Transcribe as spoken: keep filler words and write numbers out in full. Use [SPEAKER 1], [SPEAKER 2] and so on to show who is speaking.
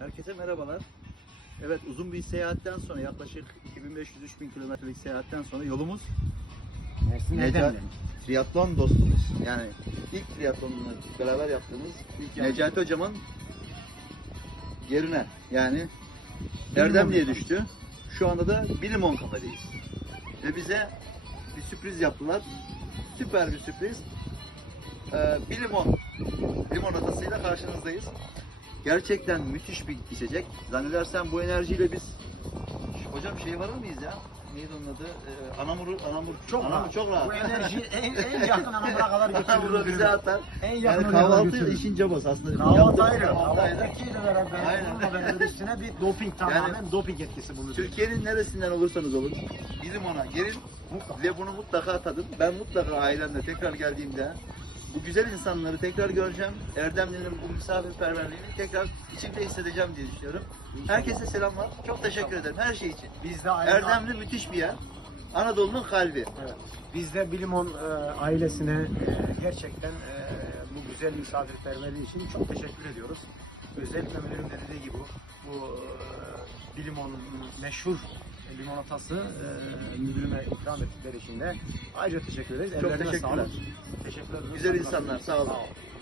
[SPEAKER 1] Herkese merhabalar. Evet, uzun bir seyahatten sonra, yaklaşık iki bin beş yüz üç bin kilometrelik seyahatten sonra yolumuz
[SPEAKER 2] Mersin
[SPEAKER 1] Necat,
[SPEAKER 2] Erdemli.
[SPEAKER 1] triatlon dostumuz. Yani ilk triatlonunu beraber yaptığımız Necati Hocam'ın yerine, yani Erdemli'ye düştü. Şu anda da Bilimon kafedeyiz. Ve bize bir sürpriz yaptılar. Süper bir sürpriz. Ee, Bilimon limonatasıyla karşınızdayız. Gerçekten müthiş bir içecek. Zannedersem bu enerjiyle biz, hocam şey varır mıyız ya? Neydi onun adı? Ee, anamur, anamur
[SPEAKER 2] Çok
[SPEAKER 1] anamur
[SPEAKER 2] rahat.
[SPEAKER 1] çok rahat.
[SPEAKER 2] Bu enerji en, en yakın anamura kadar
[SPEAKER 1] Anamuru
[SPEAKER 2] götürür.
[SPEAKER 1] bize atar.
[SPEAKER 2] En yakın
[SPEAKER 1] Yani
[SPEAKER 2] anamura
[SPEAKER 1] kahvaltı
[SPEAKER 2] götürür.
[SPEAKER 1] işin cabası aslında.
[SPEAKER 2] Kahvaltı
[SPEAKER 1] Yaptığımız
[SPEAKER 2] ayrı.
[SPEAKER 1] kahvaltı ayrı.
[SPEAKER 2] Kahvaltıdakiyle beraber,
[SPEAKER 1] Aynen.
[SPEAKER 2] onunla beraber üstüne bir doping tamamen doping etkisi bunu.
[SPEAKER 1] Türkiye'nin neresinden olursanız olun, bizim ona gelin
[SPEAKER 2] Mutlaka.
[SPEAKER 1] ve bunu mutlaka tadın. Ben mutlaka ailemle tekrar geldiğimde bu güzel insanları tekrar göreceğim. Erdemli'nin bu misafirperverliğini tekrar içimde hissedeceğim diye düşünüyorum. Herkese selamlar. Çok teşekkür ederim her şey için.
[SPEAKER 2] Biz de aynı
[SPEAKER 1] Erdemli müthiş bir yer. Anadolu'nun kalbi.
[SPEAKER 2] Evet. Biz de Bilimon e, ailesine e, gerçekten e, bu güzel misafirperverliği için çok teşekkür ediyoruz. Özellikle müdürüm de dediği gibi bu, bu e, Bilimon'un meşhur limonatası e, müdürüme ikram ettikleri için de ayrıca teşekkür ederiz.
[SPEAKER 1] Çok
[SPEAKER 2] Ellerine
[SPEAKER 1] teşekkürler.
[SPEAKER 2] sağlık. Teşekkür ederiz.
[SPEAKER 1] Güzel insanlar, sağ olun.
[SPEAKER 2] Sağ olun.